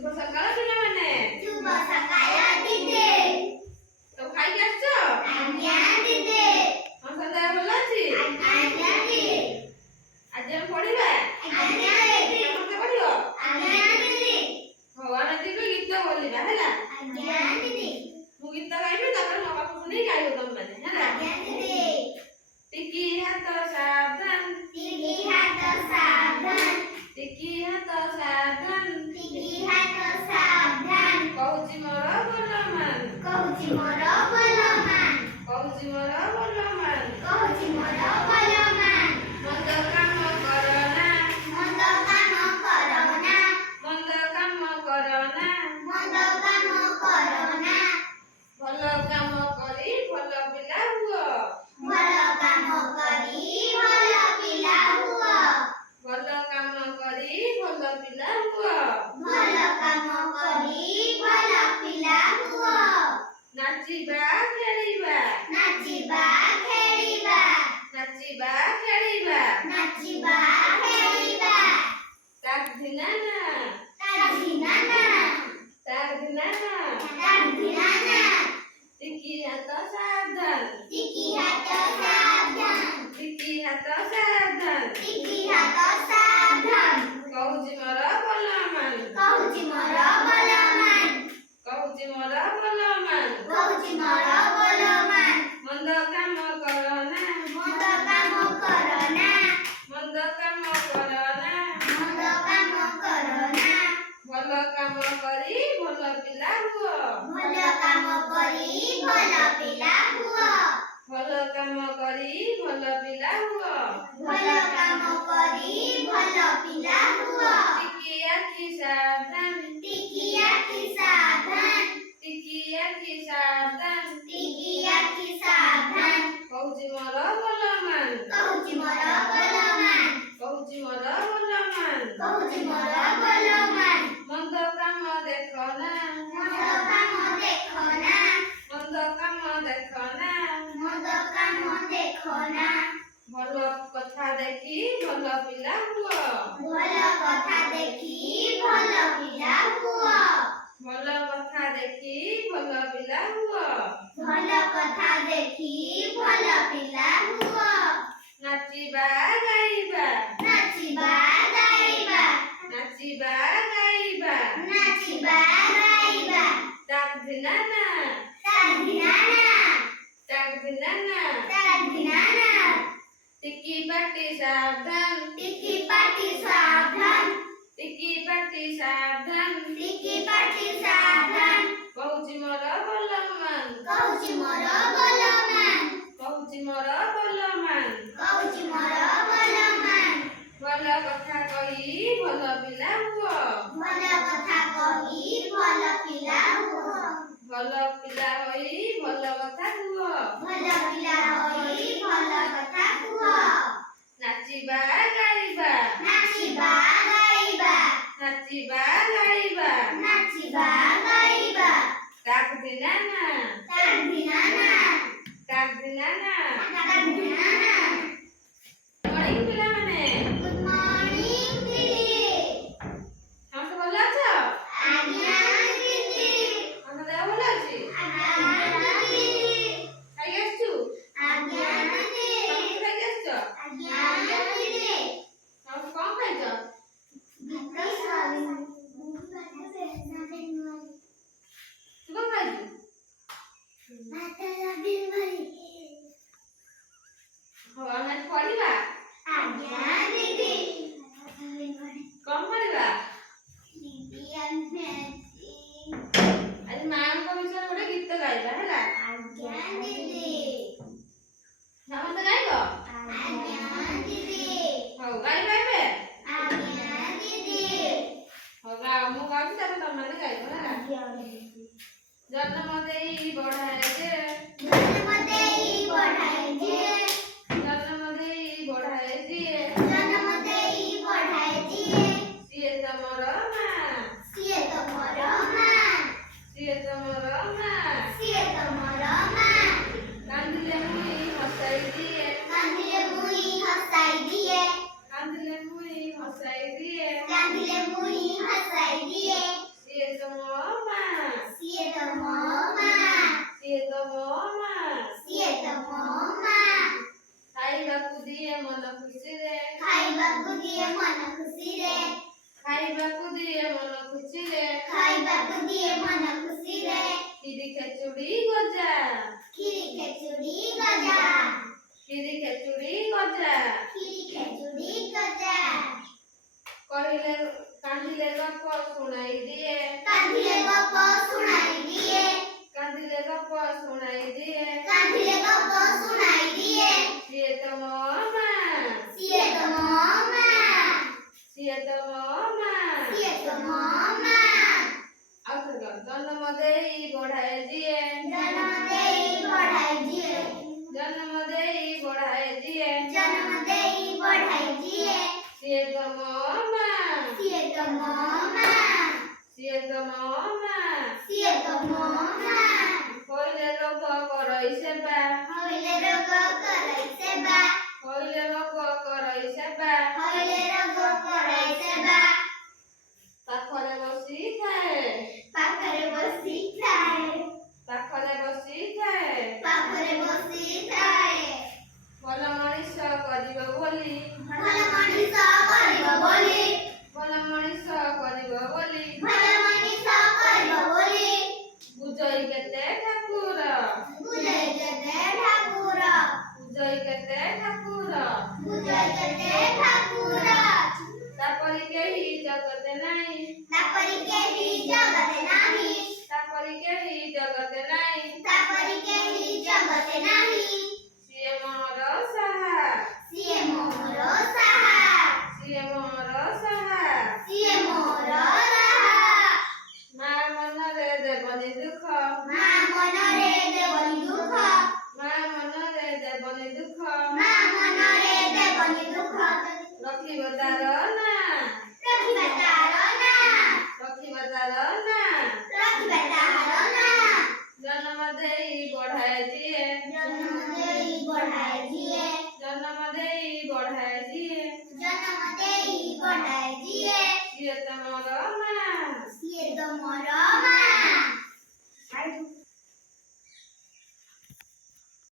शुभ सकाळ पिलाମାନେ शुभ सकाळ दिदे तो खाई आछो आज्ञा दिदे हम सदा बोल अछि आज्ञा दिदे आज हम पढिबा आज्ञा दिदे हम पढिबो आज्ञा दिदे भगवान जी को गीत बोलिबा हैला आज्ञा दिदे मु गीत गाइबे तापर मो बापू सुनी गाइबो तुम माने हैला आज्ञा दिदे टिकी हाथ सावधान टिकी हाथ सावधान टिकी हाथ सावधान टिकी हाथ सावधान कहूची मोर बोलमान कहूची मोर बोलमान कहूची मोर बोलमान कहूची मोर बोलमान मंद काम करना मन्द काम करना मंद काम करना मन्द काम करना भल काम करी भल पिला हुआ भल काम करी भल पिला हुआ भल काम करी भल पिला हुआ भल काम करी भल पिला हुआ नाचिबा खेलिबा नाचिबा खेलिबा नाचिबा खेलिबा नाचिबा खेलिबा ताक धिनाना ताजिनाना ताक ताजिनाना टिकी हाथ सावधान टिकी हाथ सावधान टिकी हाथ सावधान टिकी हाथ सावधान कहूची मोर बोलमान कहूची मोर बोलमान कहूची मोर बोलमान कहूची मोर बोलमान मंद काम करना मन्द काम करना मंद काम करना मन्द काम करना भल काम करी भल पिला हुआ भल काम करी भल पिला हुआ भल काम करी भल पिला हुआ भल काम करी भल पिला हुआ टिकी आखि सावधान टिकी आखि सावधान टिकी आखि सावधान टिकी आखि सावधान कहूची मोर बोलमान कहूची मोर बोलमान कहूची मोर बोलमान कहूची मोर बोलमान मंद काम देखना मन्द काम देखना मंद काम देखना मन्द काम देखना भल कथा देखी भल पिला हुआ भल कथा देखी भल पिला हुआ भल कथा देखी भल पिला हुआ भल कथा देखी भल पिला हुआ नाचिबा गाइबा नाचिबा गाइबा नाचिबा गाइबा नाचिबा गाइबा ताक धिनाना ताजिनाना ताजिनाना टिकी पाटी सावधान टिकी पाटी सावधान टिकी पाटी सावधान टिकी पाटी सावधान कहूची मोर बोलमान कहूची मोर बोलमान कहूची मोर बोलमान कहूची मोर बोलमान भल कथा कही भल पिला हुआ भल कथा कही भल पिला हुआ भल पिला होई भल कथा हुआ भल पिला होई भल कथा हुआ नाचिबा गाइबा नाचिबा गाइबा नाचिबा गाइबा नाचिबा गाइबा ताक धिनाना ताजिनाना ताजिनाना ताजिनाना मॉर्निंग पिलाମାନେ गुड मॉर्निंग दीदी ସମସ୍ତେ ଭଲ ଅଛ आज्ञा दीदी ଆମ ଦେହ ଭଲ ଅଛି आज्ञा दीदी ଖାଇକି ଆସିଛୁ आज्ञा दीदी ସମସ୍ତେ ଖାଇକି ଆସିଛ आज्ञा दीदी ସମସ୍ତେ କଣ ଖାଇଛ गीता स्वामी ତୁ କଣ ଖାଇଛୁ माता बिलवरी ହଉ ଆମେ ଆଜି ପଢିବା आज्ञा दीदी କଣ ପଢିବା इंडियन मैजिक ଆଜି ମାଙ୍କ ବିଷୟରେ ଗୋଟେ ଗୀତ ଗାଇବା ହେଲା आज्ञा दीदी ସମସ୍ତେ ଗାଇବ आज्ञा दीदी ହଉ ଗାଇବା ଏବେ आज्ञा दीदी ହଉ ଗାଅ ମୁଁ ଗାଉଛି ତାପରେ ତମମାନେ ଗାଇବ ହେଲା आज्ञा दीदी ଜନ୍ମ ଦେଇ ବଢାଏ ଯେ जन्म देई बढ़ाई जे ଜନ୍ମ ଦେଇ ବଢାଏ ଯିଏ जन्म देई बढ़ाई जे ସିଏ ତମର ମା सिए तमर मां ସିଏ ତମର ମା सिए तमर मां କାନ୍ଦିଲେ ମୁଇଁ ହସାଇ ଦିଏ कांदिले मुई हसाई दिए କାନ୍ଦିଲେ ମୁଇଁ ହସାଇ ଦିଏ कांदिले मुई हसाई दिए ସିଏ ଦିଏ ମନ ଖୁସିରେ ଖାଇବାକୁ ଦିଏ ମନ ଖୁସିରେ କ୍ଷୀରି ଖେଚୁଡ଼ି ଗଜା କ୍ଷୀରି ଖେଚୁଡ଼ି ଗଜା କ୍ଷୀରି ଖେଚୁଡ଼ି ଗଜା କ୍ଷୀରି ଖେଚୁଡ଼ି ଗଜା କହିଲେ କାନ୍ଦିଲେ ଗପ ଶୁଣାଇ ଦିଏ କାନ୍ଦିଲେ ଗପ ଶୁଣାଇ ଦିଏ କାନ୍ଦିଲେ ଗପ ଶୁଣାଇ ଦିଏ କାନ୍ଦିଲେ ଗପ ଶୁଣାଇ ଦିଏ ସିଏ ତ ମୋ ମା ସିଏ ତ ମୋ ମା ସିଏ ତ ମୋ ମା ସିଏ ତ ମୋ ମା ଆଉ ଥରେ ଜନ୍ମ ଦେଇ ବଢାଏ ଦିଏ ଜନ୍ମ ଦେଇ ବଢାଇ ଦିଏ ଜନ୍ମ ଦେଇ ବଢାଏ ଦିଏ ଜନ୍ମ ଦେଇ ବଢାଇ ଦିଏ ସିଏ ତ ମୋ ମା ସିଏ ତ ମୋ ମା ସିଏ ତ ମୋ ମା ସିଏ ତ ମୋ ମା କହିଲେ ରୋଗ କରଇ ସେବା ହଇଲେ ରୋଗ କରାଇ ସେବା କହିଲେ ରୋଗ କରଇ ସେବା ହଇଲେ ରୋଗ କରାଇ ସେବା ପାଖରେ ବସିଥାଏ ପାଖରେ ବସିଥାଏ ପାଖରେ ବସିଥାଏ ପାଖରେ ବସିଥାଏ ଭଲ ମଣିଷ କରିବ ବୋଲି ଭଲ ମଣିଷ କରିବ ବୋଲି ଭଲ ମଣିଷ କରିବ ବୋଲି ଭଲ ମଣିଷ କରିବ ବୋଲି ବୁଝଇ କେତେ ଠାକୁର ବୁଝାଇ କେତେ ଠାକୁର ବୁଝଇ କେତେ ଠାକୁର ବୁଝାଇ କେତେ ଠାକୁର ତାପରି କେହି ଜଗତେ ନାହିଁ ତାପରି କେହି ଜଗତେ ନାହିଁ ତାପରି କେହି ଜଗତେ ନାହିଁ ତାପରି କେହି ଜଗତେ ନାହିଁ ସିଏ ମୋର ସାହା ସିଏ ମୋର ସାହା ସିଏ ମୋର ସାହା ସିଏ ମୋର ସାହା ମା ମନରେ ଦେବନି ଦୁଃଖ ମା ମନରେ ଦେବନି ଦୁଃଖ ମା ମନରେ ଦେବନି ଦୁଃଖ ମା ମନରେ ଦେବନି ଦୁଃଖ ରଖିବ ତାର ନା ରଖିବା ତାର ନା ରଖିବ ତାର ନା ରଖିବା ତାର ନା ଜନ୍ମ ଦେଇ ବଢାଏ ଦିଏ ଜନ୍ମ ଦେଇ ବଢାଇ ଦିଏ ଜନ୍ମ ଦେଇ ବଢାଏ ଦିଏ ଜନ୍ମ ଦେଇ ବଢାଇ ଦିଏ ସିଏ ତ ମୋର